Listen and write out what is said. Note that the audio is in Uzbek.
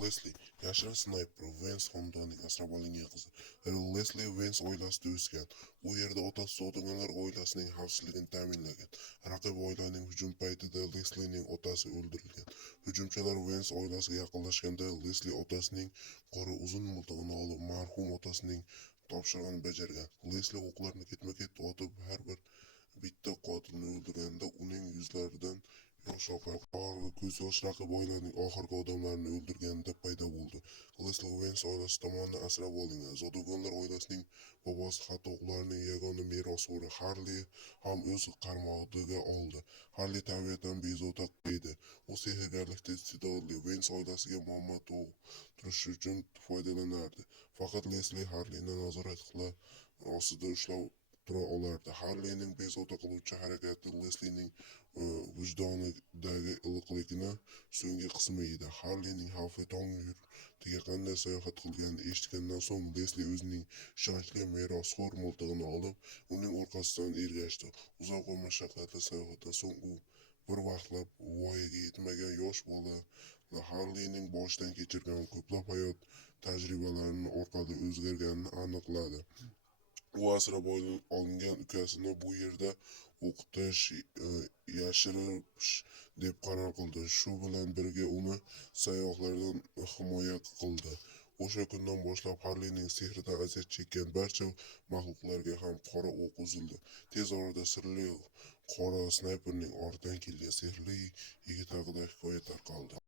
Leslie, yashirin snayper Vance xonadonining asrab olingan qizi. Leslie Vance oilasida o'sgan. U yerda otasi zodagonlar oilasining xavfsizligini ta'minlagan. Raqib oilaning hujum paytida Lesliening otasi o'ldirilgan. Hujumchilar Vance oilasiga yaqinlashganda Leslie otasining qora uzun miltig'ini olib, marhum otasining topshirig'ini bajargan. Leslie o'qlarni ketma-ket otib, har bitta qotilni o'ldirganda uning yuzlaridan yosh oqar va ko'z yosh raqib oilaning oxirgi odamlarini o'ldirganda paydo bo'ldi. Leslie Vance oilasi tomonidan asrab olingan. Zodagonlar oilasining bobosi hatto ularning yagona merosxo'ri Harli ham o'z qaramog'iga oldi. Harli tabiatan bezovta edi. U sehrgarlikda iste'dodli. Vance oilasiga muammo tug'dirish uchun foydalanardi. Faqat Leslie Harlini nazorat ostida ushlab tura olardi. Harlining bezovta qiluvchi harakati Lesliening vijdonidagi iliqlikni so'nggi qismi edi. Harlining xavfli tong yurtiga qanday sayohat qilganini eshitgandan so'ng Leslie o'zining ishonchli merosxo'r miltig'ini olib, uning orqasidan ergashdi. Uzoq va mashaqqatli sayohatdan so'ng u bir vaqtlar voyaga yetmagan yosh bola Harlining boshidan kechirgan ko'plab hayot tajribalari orqali o'zgarganini aniqladi. U asrab olingan ukasini bu yerda o'qitish, yashirish deb qaror qildi. Shu bilan birga uni sayyohlardan himoya qildi. O'sha kundan boshlab Harlining sehridan aziyat chekkan barcha maxluqlarga ham qora o'q uzildi. Tez orada sirli qora snayperning ortidan kelgan sehrli yigit haqida hikoya tarqaldi.